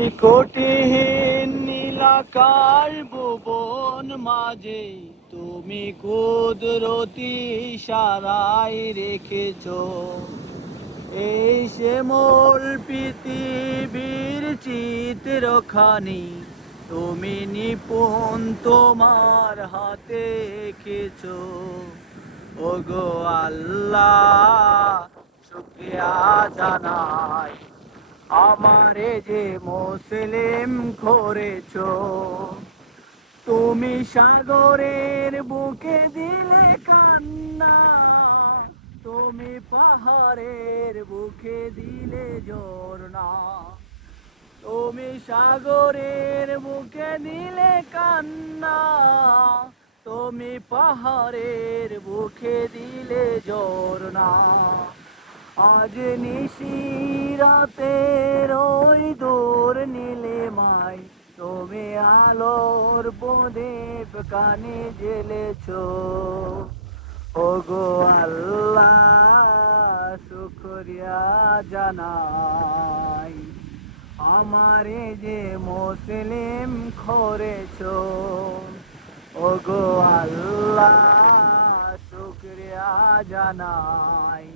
এই কোটিহীন নীলাকার ভুবন মাঝে তুমি কুদরতি ইশারায় রেখেছো এই শ্যামল পৃথিবীর চিত্রখানি তুমি নিপুণ তোমার হাতে এঁকেছো। ওগো আল্লাহ, শুকরিয়া জানাই আমারে যে মুসলিম করেছো। তুমি সাগরের বুকে দিলে কান্না, তুমি পাহাড়ের বুকে দিলে ঝরনা। তুমি সাগরের বুকে দিলে কান্না, তুমি পাহাড়ের বুকে দিলে ঝরনা। আজ নিশিরাতের ওই দূর নীলিমায় তুমি আলোর প্রদীপ কানে জ্বেলেছো। ওগো আল্লাহ, শুকরিয়া জানাই আমারে যে মুসলিম করেছো। ওগো আল্লাহ, শুকরিয়া জানাই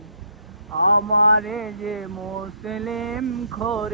আমারে যে মুসলিম করে।